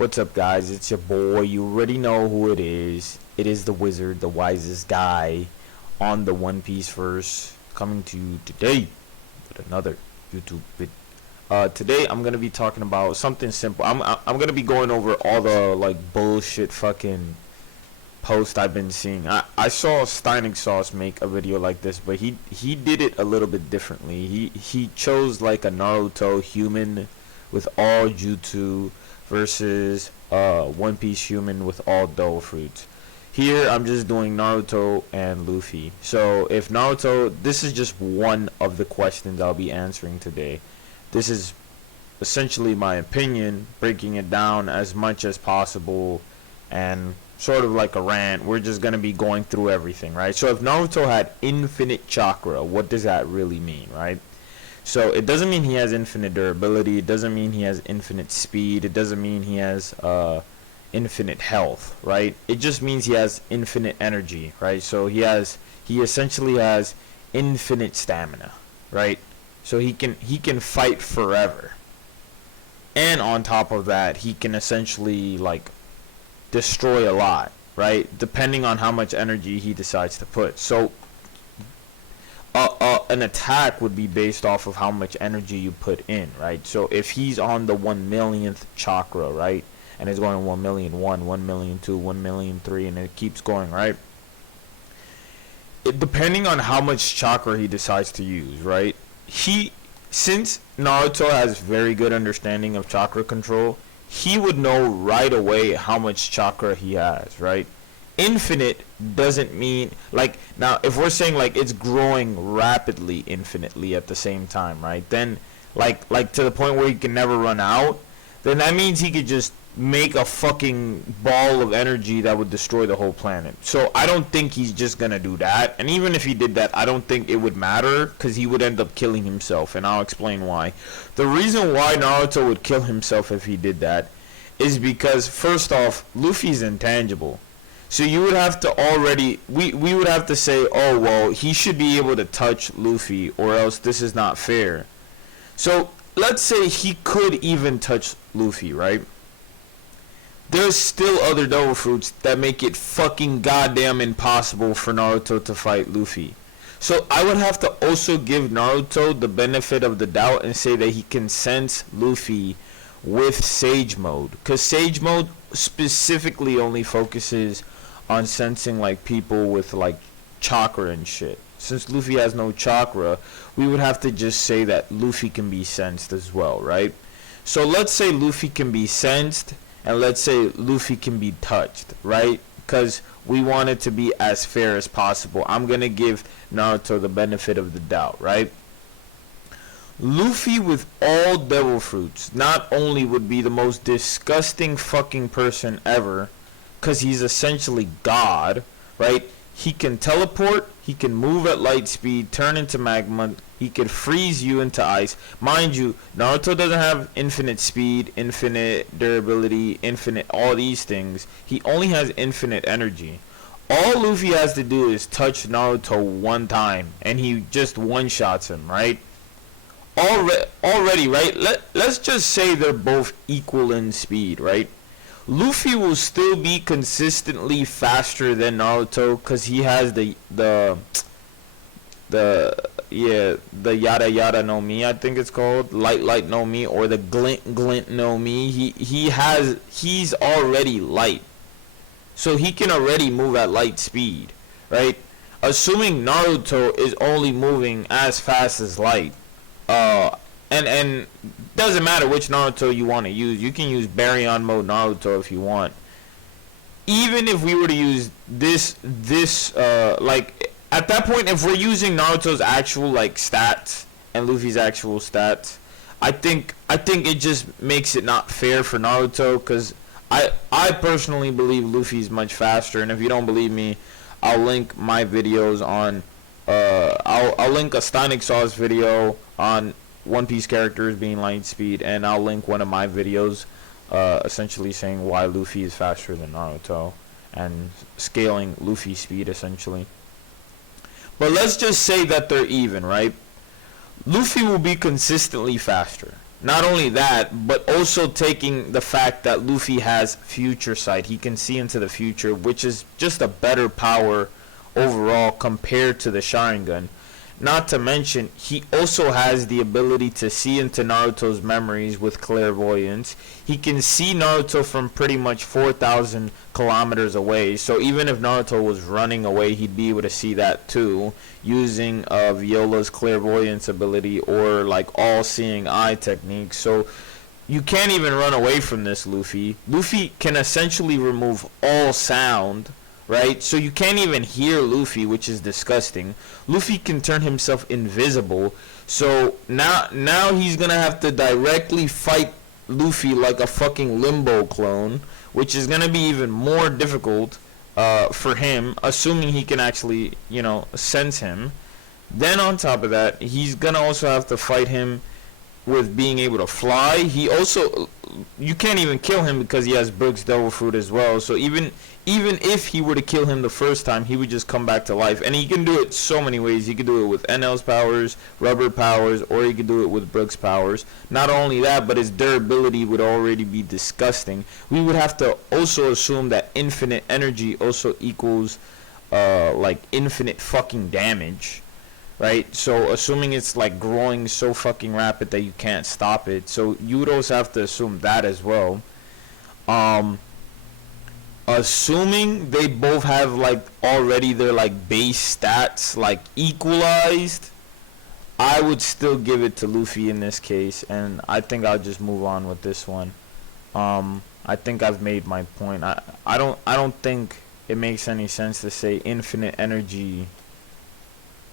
What's up, guys? It's your boy. You already know who it is. It is the wizard, the wisest guy on the One Piece verse, coming to you today with another YouTube vid. Today I'm gonna be talking about something simple. I'm gonna be going over all the like bullshit fucking posts I've been seeing. I saw Steins make a video like this, but he did it a little bit differently. He chose like a Naruto human with all jutsu versus One Piece human with all dough fruits. Here I'm just doing Naruto and Luffy. So if Naruto, this is just one of the questions I'll be answering today. This is essentially my opinion, breaking it down as much as possible and sort of like a rant. We're just going to be going through everything, right? So if Naruto had infinite chakra, what does that really mean, right? So it doesn't mean he has infinite durability. It doesn't mean he has infinite speed. It doesn't mean he has infinite health, right? It just means he has infinite energy, right? So he essentially has infinite stamina, right? So he can fight forever. And on top of that, he can essentially like destroy a lot, right? Depending on how much energy he decides to put. So an attack would be based off of how much energy you put in, right? So if he's on the 1,000,000th chakra, right, and it's going 1,000,001, 1,000,002, 1,000,003, and it keeps going, right? Depending on how much chakra he decides to use, right? Since Naruto has very good understanding of chakra control, he would know right away how much chakra he has, right? Infinite doesn't mean like, now if we're saying like it's growing rapidly infinitely at the same time, right, then like to the point where he can never run out, then that means he could just make a fucking ball of energy that would destroy the whole planet. So I don't think he's just gonna do that, and even if he did that, I don't think it would matter, because he would end up killing himself, and I'll explain why. The reason why Naruto would kill himself if he did that is because, first off, Luffy's intangible. So you would have to already, we would have to say, oh, well, he should be able to touch Luffy, or else this is not fair. So let's say he could even touch Luffy, right? There's still other devil fruits that make it fucking goddamn impossible for Naruto to fight Luffy. So I would have to also give Naruto the benefit of the doubt and say that he can sense Luffy with Sage Mode, because Sage Mode specifically only focuses on sensing like people with like chakra and shit. Since Luffy has no chakra, we would have to just say that Luffy can be sensed as well, right? So let's say Luffy can be sensed, and let's say Luffy can be touched, right? Because we want it to be as fair as possible. I'm gonna give Naruto the benefit of the doubt, right? Luffy with all devil fruits not only would be the most disgusting fucking person ever, because he's essentially God, right? He can teleport, he can move at light speed, turn into magma, he could freeze you into ice. Mind you, Naruto doesn't have infinite speed, infinite durability, infinite all these things. He only has infinite energy. All Luffy has to do is touch Naruto one time, and he just one-shots him, right? Already, right? Let's just say they're both equal in speed, right? Luffy will still be consistently faster than Naruto because he has the yada yada no mi, I think it's called, light no mi, or the glint no mi. He's already light, so he can already move at light speed, right? Assuming Naruto is only moving as fast as light, and doesn't matter which Naruto you want to use. You can use Baryon mode Naruto if you want. Even if we were to use this like at that point, if we're using Naruto's actual like stats and Luffy's actual stats, I think it just makes it not fair for Naruto, because I personally believe Luffy's much faster. And if you don't believe me, I'll link my videos on I'll link a Steins video on One Piece characters being light speed, and I'll link one of my videos essentially saying why Luffy is faster than Naruto and scaling Luffy's speed essentially. But let's just say that they're even, right? Luffy will be consistently faster. Not only that, but also taking the fact that Luffy has future sight. He can see into the future, which is just a better power overall compared to the Sharingan. Not to mention, he also has the ability to see into Naruto's memories with clairvoyance. He can see Naruto from pretty much 4,000 kilometers away. So even if Naruto was running away, he'd be able to see that too, using Viola's clairvoyance ability or like all-seeing eye technique. So you can't even run away from this Luffy. Luffy can essentially remove all sound, right? So you can't even hear Luffy, which is disgusting. Luffy can turn himself invisible. So now he's gonna have to directly fight Luffy like a fucking Limbo clone, which is gonna be even more difficult for him, assuming he can actually, sense him. Then on top of that, he's gonna also have to fight him with being able to fly. You can't even kill him because he has Brook's Devil Fruit as well. So even if he were to kill him the first time, he would just come back to life. And he can do it so many ways. He could do it with NL's powers, Rubber powers, or he could do it with Brook's powers. Not only that, but his durability would already be disgusting. We would have to also assume that infinite energy also equals like infinite fucking damage. Right, so assuming it's like growing so fucking rapid that you can't stop it, so you would also have to assume that as well. Assuming they both have like already their like base stats like equalized, I would still give it to Luffy in this case, and I think I'll just move on with this one. I think I've made my point. I don't think it makes any sense to say infinite energy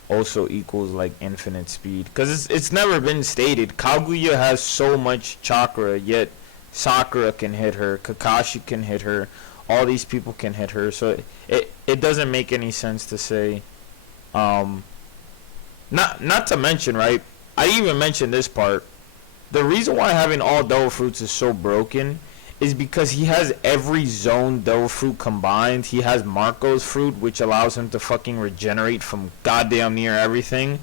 also equals like infinite speed, because it's never been stated. Kaguya has so much chakra, yet Sakura can hit her, Kakashi can hit her, all these people can hit her, so it doesn't make any sense to say. Not to mention, right, I even mentioned this part, the reason why having all devil fruits is so broken is because he has every zone devil fruit combined. He has Marco's fruit, which allows him to fucking regenerate from goddamn near everything.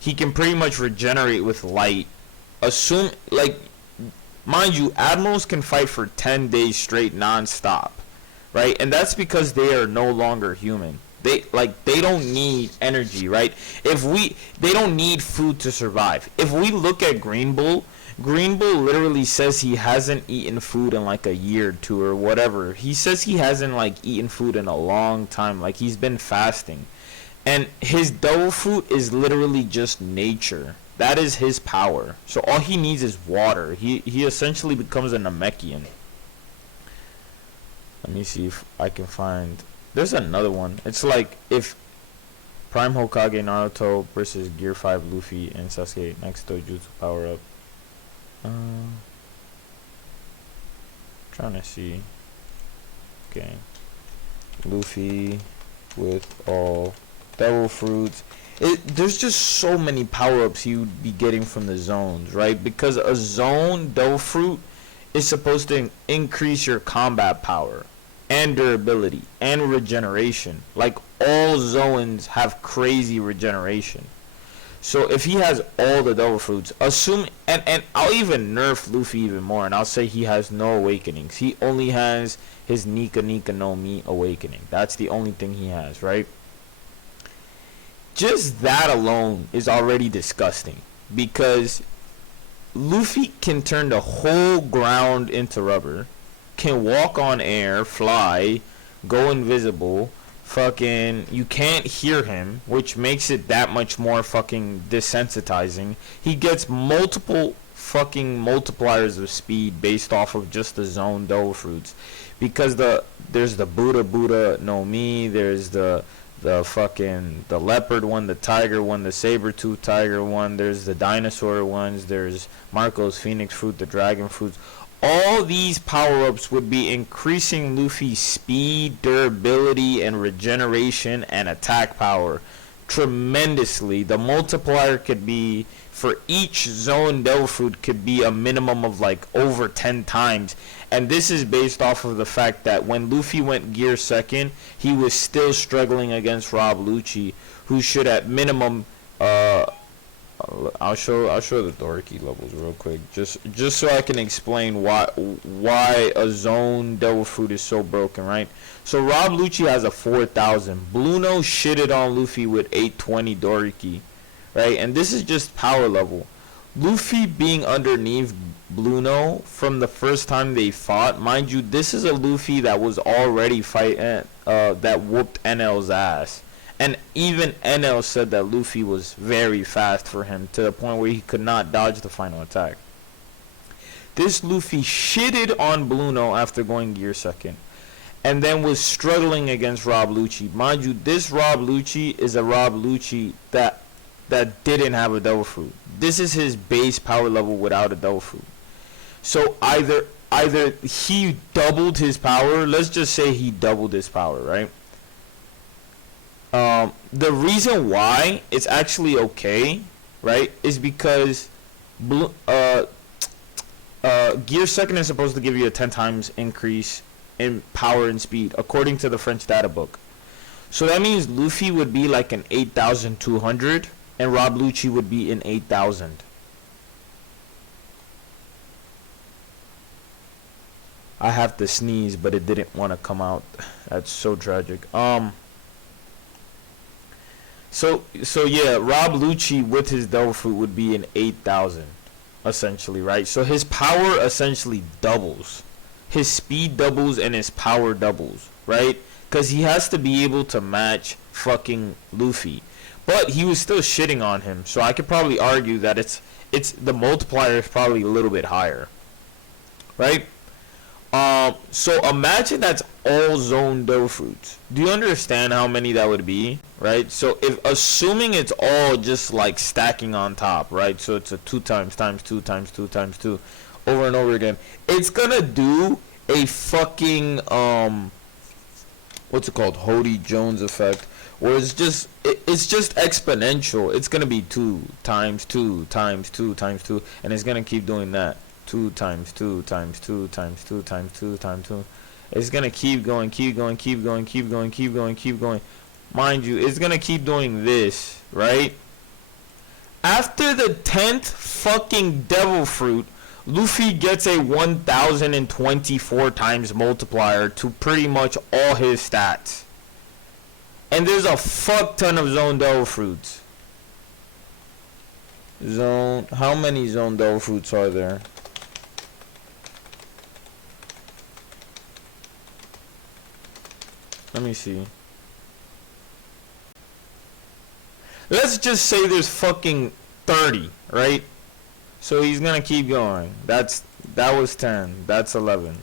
He can pretty much regenerate with light. Mind you, admirals can fight for 10 days straight non-stop, right? And that's because they are no longer human. They don't need energy, right? They don't need food to survive. If we look at Green Bull literally says he hasn't eaten food in like a year or two or whatever. He says he hasn't like eaten food in a long time. Like he's been fasting. And his devil fruit is literally just nature. That is his power. So all he needs is water. He essentially becomes a Namekian. Let me see if I can find... There's another one. It's like if Prime Hokage Naruto versus Gear 5 Luffy and Sasuke next Dojutsu power up. Trying to see. Okay. Luffy with all devil fruits. There's just so many power-ups he would be getting from the zones, right? Because a zone devil fruit is supposed to increase your combat power and durability and regeneration. Like all zones have crazy regeneration. So if he has all the devil fruits, and I'll even nerf Luffy even more, and I'll say he has no awakenings. He only has his Nika Nika no Mi awakening. That's the only thing he has, right? Just that alone is already disgusting, because Luffy can turn the whole ground into rubber, can walk on air, fly, go invisible. Fucking, you can't hear him, which makes it that much more fucking desensitizing. He gets multiple fucking multipliers of speed based off of just the zone devil fruits, because there's the Buddha no Mi, there's the leopard one, the tiger one, the saber-tooth tiger one, there's the dinosaur ones, there's Marco's phoenix fruit, the dragon fruits. All these power-ups would be increasing Luffy's speed, durability, and regeneration and attack power tremendously. The multiplier could be, for each zone devil fruit, could be a minimum of like over 10 times. And this is based off of the fact that when Luffy went gear second, he was still struggling against Rob Lucci, who should at minimum I'll show the Dorky levels real quick, just so I can explain why a zone devil fruit is so broken, right? So Rob Lucci has a 4,000. Bluno shitted on Luffy with 820 Dorky, right? And this is just power level. Luffy being underneath Bluno from the first time they fought, mind you, this is a Luffy that was already fighting, that whooped NL's ass. And even NL said that Luffy was very fast for him, to the point where he could not dodge the final attack. This Luffy shitted on Bluno after going gear second, and then was struggling against Rob Lucci. Mind you, this Rob Lucci is a Rob Lucci that didn't have a devil fruit. This is his base power level without a devil fruit. So either he doubled his power. Let's just say he doubled his power, right? The reason why it's actually okay, right, is because gear second is supposed to give you a 10 times increase in power and speed, according to the French data book. So that means Luffy would be like an 8,200, and Rob Lucci would be in 8,000. I have to sneeze, but it didn't want to come out. That's so tragic. So yeah, Rob Lucci with his devil fruit would be in 8,000, essentially, right? So his power essentially doubles. His speed doubles and his power doubles, right? Because he has to be able to match fucking Luffy. But he was still shitting on him, so I could probably argue that it's the multiplier is probably a little bit higher, right? So imagine that's all zone devil fruits. Do you understand how many that would be, right? So if assuming it's all just like stacking on top, right? So it's a 2 times 2 times 2 times 2 over and over again. It's gonna do a fucking what's it called? Hody Jones effect, where it's just exponential. It's gonna be 2 times 2 times 2 times 2, and it's gonna keep doing that. 2 times 2 times 2 times 2 times 2 times 2. It's gonna keep going, keep going, keep going, keep going, keep going, keep going. Mind you, it's gonna keep doing this, right? After the 10th fucking devil fruit, Luffy gets a 1,024 times multiplier to pretty much all his stats. And there's a fuck ton of zone devil fruits. How many zone devil fruits are there? Let me see. Let's just say there's fucking 30, right? So he's gonna keep going. That was 10. That's 11.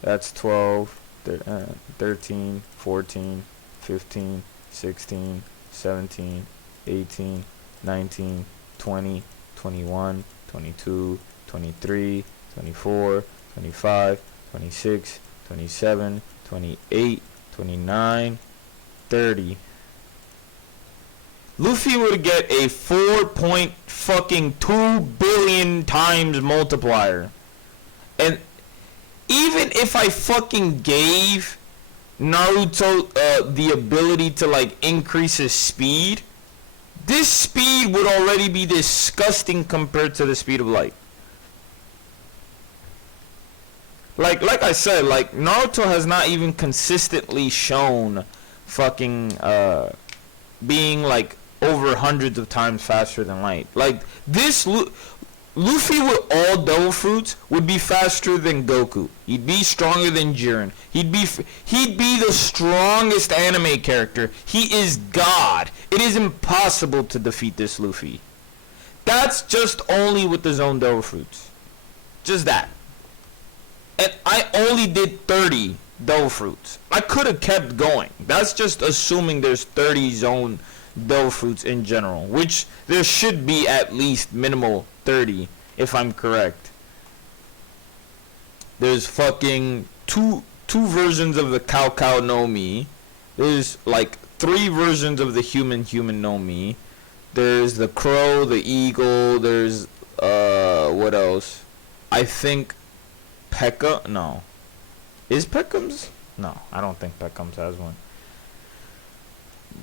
That's 12, 13, 14, 15, 16, 17, 18, 19, 20, 21, 22, 23, 24, 25, 26, 27, 28, 29, 30. Luffy would get a 4.2 billion times multiplier. And even if I fucking gave Naruto the ability to like increase his speed, this speed would already be disgusting compared to the speed of light. Like I said, like Naruto has not even consistently shown fucking being like over hundreds of times faster than light. Like this Luffy with all devil fruits would be faster than Goku. He'd be stronger than Jiren. He'd be the strongest anime character. He is God. It is impossible to defeat this Luffy. That's just only with the zone devil fruits. Just that. And I only did 30 devil fruits. I could have kept going. That's just assuming there's 30 zone devil fruits in general, which there should be at least minimal 30 if I'm correct. There's fucking two versions of the Cow no Mi. There's like 3 versions of the human no Mi. There's the crow, the eagle, there's what else? I think Pekka? No. Is Peckham's? No, I don't think Peckham's has one.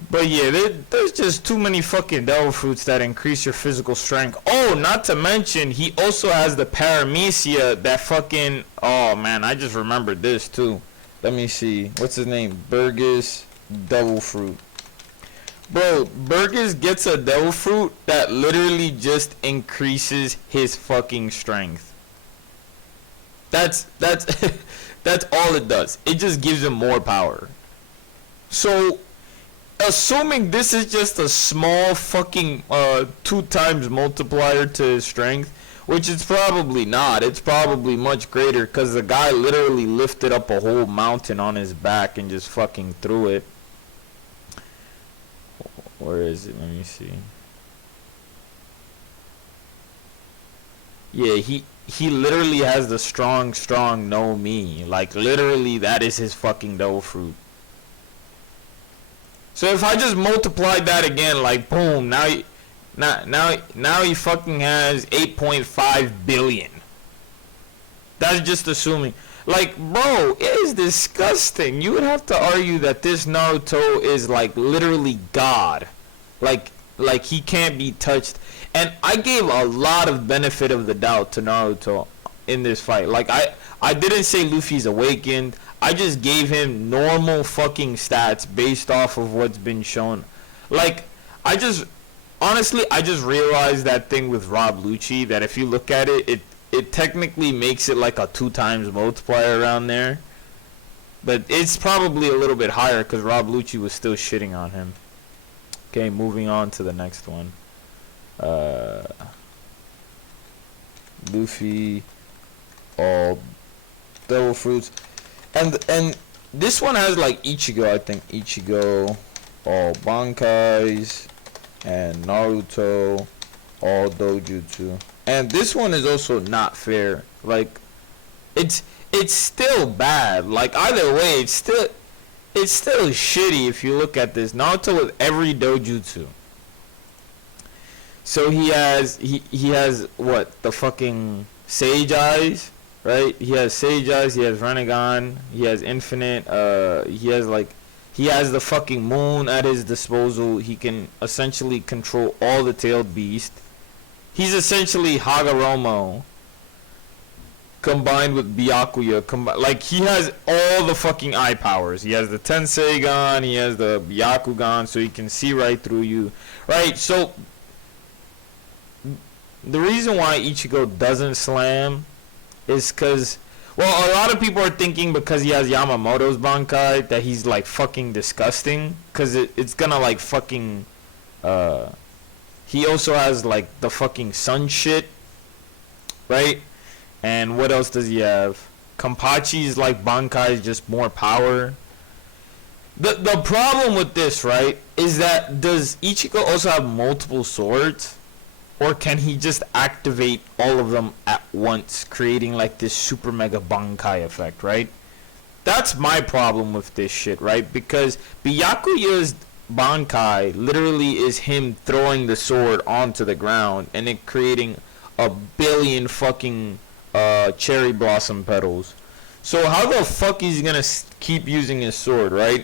But yeah, there's just too many fucking devil fruits that increase your physical strength. Oh, not to mention, he also has the paramecia that fucking... Oh, man, I just remembered this, too. Let me see. What's his name? Burgess Devil Fruit. Bro, Burgess gets a devil fruit that literally just increases his fucking strength. That's that's all it does. It just gives him more power. So, assuming this is just a small fucking 2 times multiplier to his strength, which it's probably not. It's probably much greater because the guy literally lifted up a whole mountain on his back and just fucking threw it. Where is it? Let me see. Yeah, he literally has the strong no me. Like literally that is his fucking devil fruit. So if I just multiplied that again, like boom, now he fucking has 8.5 billion. That's just assuming. Like, bro, it is disgusting. You would have to argue that this Naruto is like literally God. Like he can't be touched. And I gave a lot of benefit of the doubt to Naruto in this fight. Like I didn't say Luffy's awakened. I just gave him normal fucking stats based off of what's been shown. Like, I just realized that thing with Rob Lucci, that if you look at it, it technically makes it like a 2 times multiplier around there. But it's probably a little bit higher because Rob Lucci was still shitting on him. Okay, moving on to the next one. Luffy, all devil fruits. And this one has like Ichigo, I think. Ichigo, all bankais, and Naruto, all doujustu. And this one is also not fair. Like, it's still bad. Like, either way, it's still shitty if you look at this. Naruto with every doujustu. So he has what, the fucking Sage Eyes, right? He has Sage Eyes, he has Renegon, he has Infinite, he has the fucking moon at his disposal. He can essentially control all the tailed beast. He's essentially Hagoromo combined with Byakuya. Like, he has all the fucking eye powers. He has the Tenseigan, he has the Byakugan, so he can see right through you. Right, so the reason why Ichigo doesn't slam is because, well, a lot of people are thinking because he has Yamamoto's bankai that he's like fucking disgusting, because it's gonna like fucking he also has like the fucking sun shit, right? And what else does he have? Kampachi's like bankai is just more power. The problem with this, right, is that does Ichigo also have multiple swords? Or can he just activate all of them at once, creating like this super mega bankai effect, right? That's my problem with this shit, right? Because Byakuya's bankai literally is him throwing the sword onto the ground and it creating a billion fucking cherry blossom petals. So how the fuck is he gonna keep using his sword, right?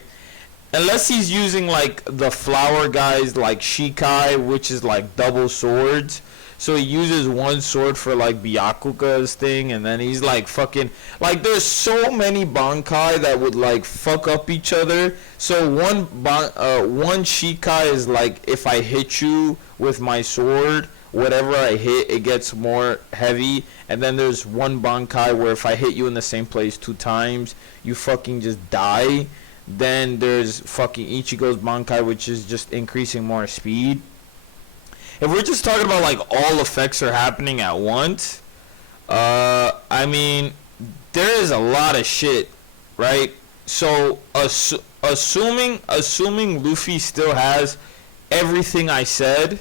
Unless he's using like the flower guys like Shikai, which is like double swords. So he uses one sword for like Byakuga's thing, and then he's like fucking like there's so many bankai that would like fuck up each other. So one Shikai is like, if I hit you with my sword, whatever I hit, it gets more heavy. And then there's one bankai where if I hit you in the same place 2 times, you fucking just die. Then there's fucking Ichigo's bankai, which is just increasing more speed. If we're just talking about like all effects are happening at once, I mean, there is a lot of shit, right? So assuming Luffy still has everything I said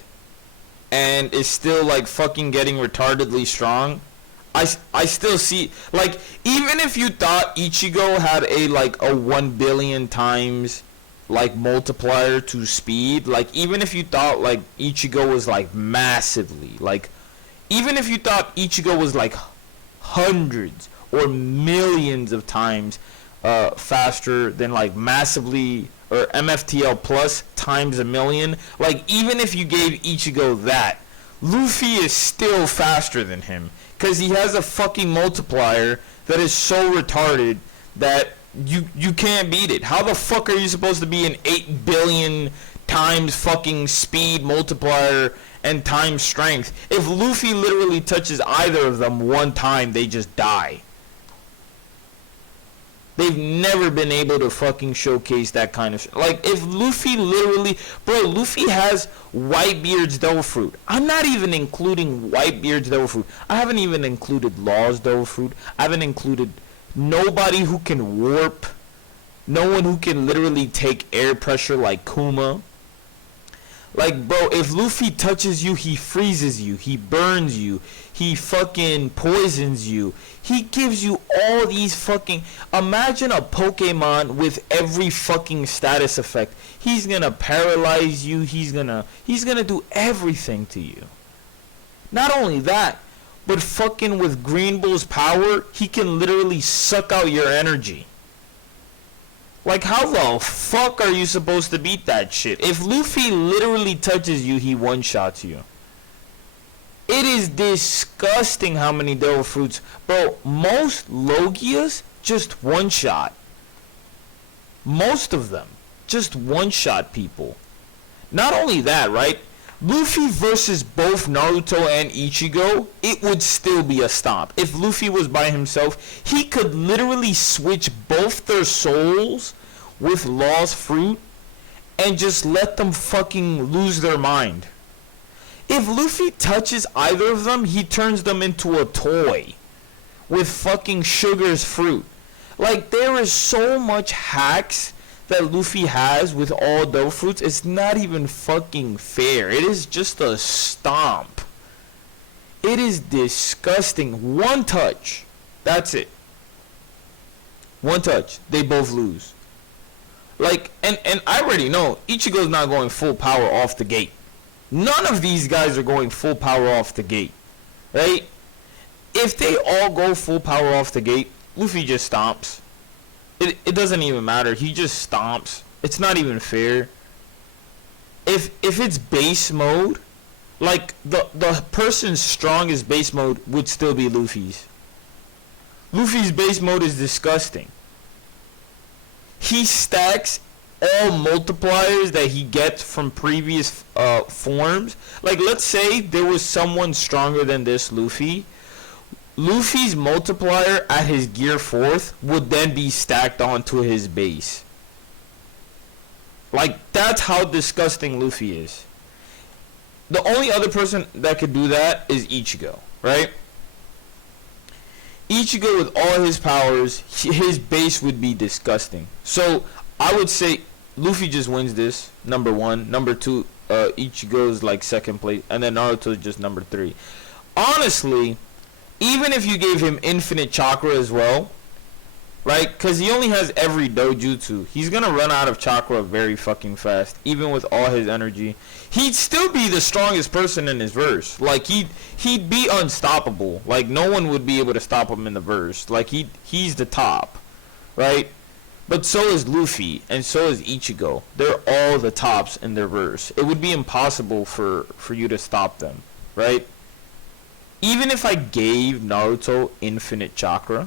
and is still like fucking getting retardedly strong, I still see, like, even if you thought Ichigo had a 1 billion times like multiplier to speed, like even if you thought like Ichigo was like massively, like even if you thought Ichigo was like hundreds or millions of times faster than like massively or MFTL plus times a million. Like, even if you gave Ichigo that, Luffy is still faster than him. Because he has a fucking multiplier that is so retarded that you can't beat it. How the fuck are you supposed to be an 8 billion times fucking speed multiplier and times strength? If Luffy literally touches either of them one time, they just die. They've never been able to fucking showcase that kind of like, if Luffy literally, bro, Luffy has Whitebeard's Devil Fruit. I'm not even including Whitebeard's Devil Fruit. I haven't even included Law's Devil Fruit. I haven't included nobody who can warp. No one who can literally take air pressure like Kuma. Like, bro, if Luffy touches you, he freezes you, he burns you, he fucking poisons you, he gives you all these fucking... Imagine a Pokemon with every fucking status effect. He's gonna paralyze you, he's gonna do everything to you. Not only that, but fucking with Green Bull's power, he can literally suck out your energy. Like, how the fuck are you supposed to beat that shit? If Luffy literally touches you, he one-shots you. It is disgusting how many Devil Fruits. Bro, most Logias just one-shot. Most of them just one-shot people. Not only that, right? Luffy versus both Naruto and Ichigo, it would still be a stomp. If Luffy was by himself, he could literally switch both their souls with Law's fruit and just let them fucking lose their mind. If Luffy touches either of them, he turns them into a toy with fucking Sugar's fruit. Like, there is so much hacks that Luffy has with all Devil Fruits. It's not even fucking fair. It is just a stomp. It is disgusting. One touch. That's it. One touch. They both lose. Like, and I already know Ichigo's not going full power off the gate. None of these guys are going full power off the gate. Right? If they all go full power off the gate, Luffy just stomps. It doesn't even matter. He just stomps. It's not even fair. If it's base mode, like the person's strongest base mode would still be Luffy's. Luffy's base mode is disgusting. He stacks all multipliers that he gets from previous forms. Like, let's say there was someone stronger than this Luffy. Luffy's multiplier at his gear 4th would then be stacked onto his base. Like, that's how disgusting Luffy is. The only other person that could do that is Ichigo, right? Ichigo with all his powers, his base would be disgusting. So, I would say Luffy just wins this, number 1. Number 2, Ichigo's like 2nd place. And then Naruto's just number 3. Honestly, even if you gave him infinite chakra as well, right? Because he only has every dojutsu. He's going to run out of chakra very fucking fast, even with all his energy. He'd still be the strongest person in his verse. Like, he'd be unstoppable. Like, no one would be able to stop him in the verse. Like, he's the top, right? But so is Luffy, and so is Ichigo. They're all the tops in their verse. It would be impossible for you to stop them, right? Even if I gave Naruto infinite chakra,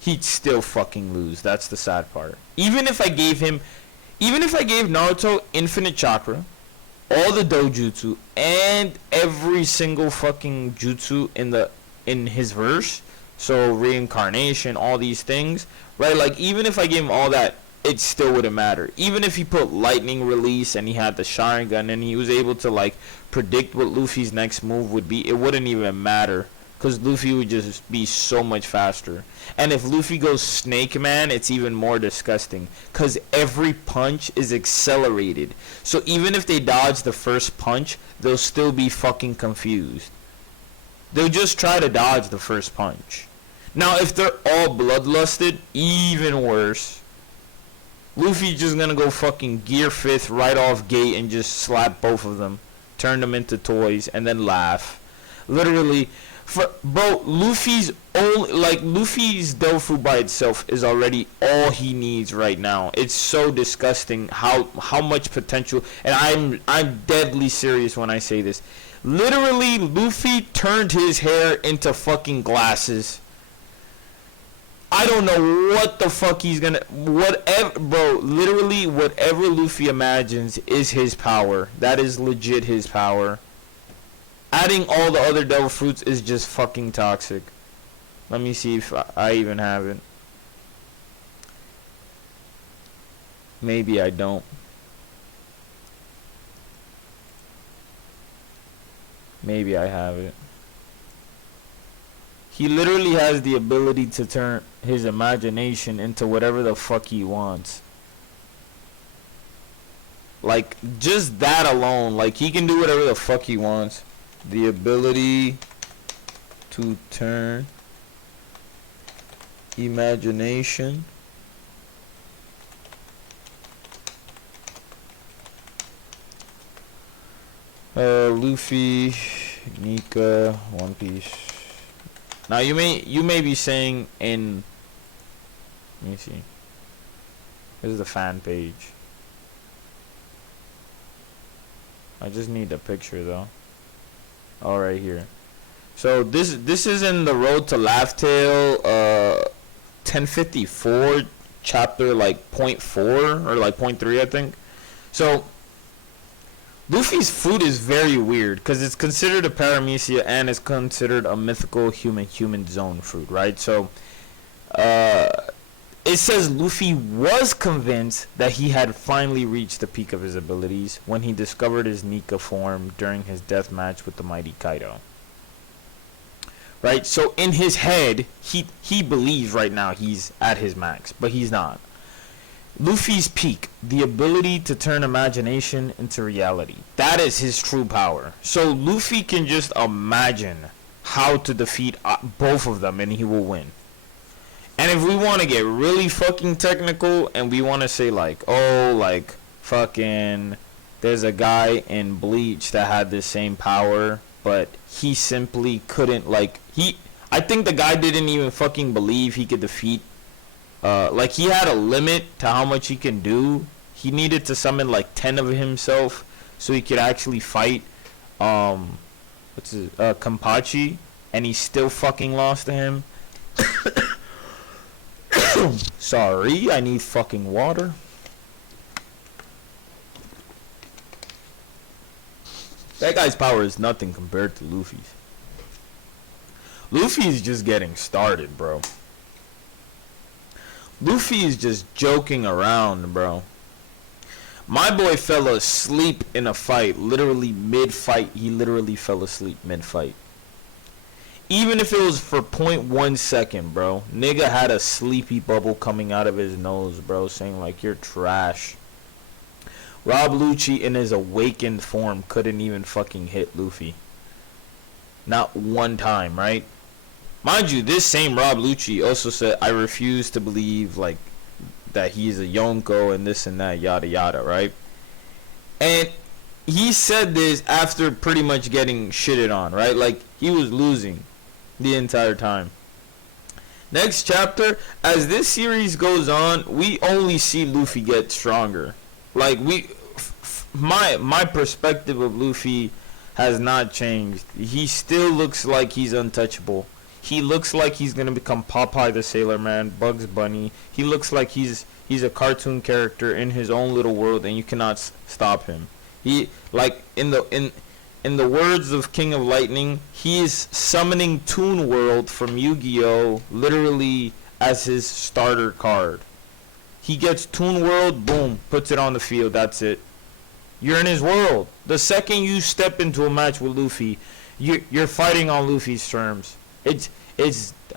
he'd still fucking lose. That's the sad part. Even if I gave Naruto infinite chakra, all the dojutsu, and every single fucking jutsu in his verse, so reincarnation, all these things, right? Like, even if I gave him all that, it still wouldn't matter. Even if he put lightning release and he had the Sharingan and he was able to like predict what Luffy's next move would be, it wouldn't even matter, because Luffy would just be so much faster. And if Luffy goes Snake Man, it's even more disgusting, because every punch is accelerated. So even if they dodge the first punch, they'll still be fucking confused. They'll just try to dodge the first punch. Now if they're all bloodlusted, even worse. Luffy's just gonna go fucking gear 5th right off gate and just slap both of them, turn them into toys, and then laugh. Literally, Bro, Luffy's tofu by itself is already all he needs right now. It's so disgusting how much potential, and I'm deadly serious when I say this. Literally, Luffy turned his hair into fucking glasses. I don't know what the fuck he's gonna, whatever, bro, literally whatever Luffy imagines is his power. That is legit his power. Adding all the other devil fruits is just fucking toxic. Let me see if I even have it. Maybe I don't. Maybe I have it. He literally has the ability to turn his imagination into whatever the fuck he wants. Like, just that alone. Like, he can do whatever the fuck he wants. The ability to turn imagination Luffy, Nika, One Piece. Now you may be saying in, let me see. This is the fan page. I just need a picture though. All right, here. So this is in the Road to Laugh Tale 1054 chapter like .4 or like .3 I think. So Luffy's food is very weird because it's considered a paramecia and it's considered a mythical human zone fruit, right? So it says Luffy was convinced that he had finally reached the peak of his abilities when he discovered his Nika form during his death match with the mighty Kaido. Right? So in his head, he believes right now he's at his max, but he's not. Luffy's peak, the ability to turn imagination into reality. That is his true power. So Luffy can just imagine how to defeat both of them and he will win. And if we want to get really fucking technical and we want to say like, oh, like fucking there's a guy in Bleach that had the same power, but he simply couldn't, like, I think the guy didn't even fucking believe he could defeat, like he had a limit to how much he can do. He needed to summon like 10 of himself so he could actually fight Kampachi, and he still fucking lost to him. Sorry, I need fucking water. That guy's power is nothing compared to Luffy's. Luffy is just getting started, bro. Luffy is just joking around, bro. My boy fell asleep in a fight, literally mid-fight. He literally fell asleep mid-fight. Even if it was for 0.1 second, bro. Nigga had a sleepy bubble coming out of his nose, bro, saying like, you're trash. Rob Lucci in his awakened form couldn't even fucking hit Luffy. Not one time, right? Mind you, this same Rob Lucci also said, I refuse to believe like that he's a Yonko and this and that, yada yada, right? And he said this after pretty much getting shitted on, right? Like, he was losing the entire time. Next chapter, as this series goes on, we only see Luffy get stronger. Like, my perspective of Luffy has not changed. He still looks like he's untouchable. He looks like he's gonna become Popeye the Sailor Man, Bugs Bunny. He looks like he's a cartoon character in his own little world, and you cannot stop him. He, like, in the words of King of Lightning, he is summoning Toon World from Yu-Gi-Oh! Literally as his starter card. He gets Toon World, boom, puts it on the field, that's it. You're in his world. The second you step into a match with Luffy, you're fighting on Luffy's terms.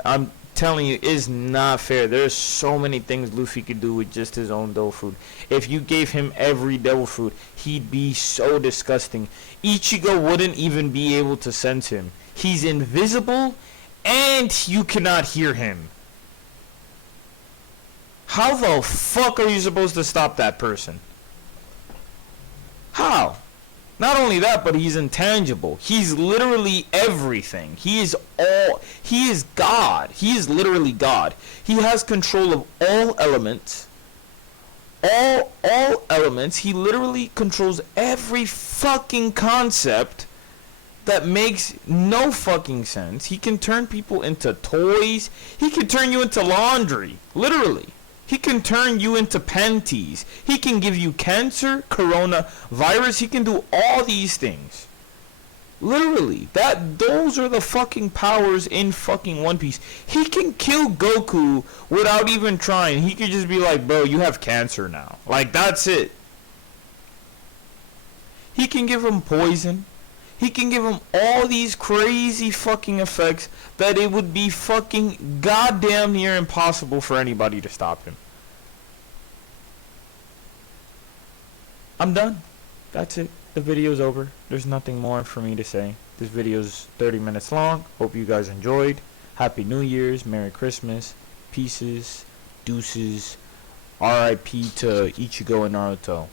I'm telling you, it's not fair. There's so many things Luffy could do with just his own devil fruit. If you gave him every devil fruit, he'd be so disgusting. Ichigo wouldn't even be able to sense him. He's invisible, and you cannot hear him. How the fuck are you supposed to stop that person? How? Not only that, but he's intangible. He's literally everything. He is God. He is literally God. He has control of all elements. All elements. He literally controls every fucking concept that makes no fucking sense. He can turn people into toys. He can turn you into laundry. Literally. He can turn you into panties. He can give you cancer, coronavirus. He can do all these things. Literally. Those are the fucking powers in fucking One Piece. He can kill Goku without even trying. He could just be like, bro, you have cancer now. Like, that's it. He can give him poison. He can give him all these crazy fucking effects that it would be fucking goddamn near impossible for anybody to stop him. I'm done. That's it. The video's over. There's nothing more for me to say. This video's 30 minutes long. Hope you guys enjoyed. Happy New Year's. Merry Christmas. Pieces. Deuces. R.I.P. to Ichigo and Naruto.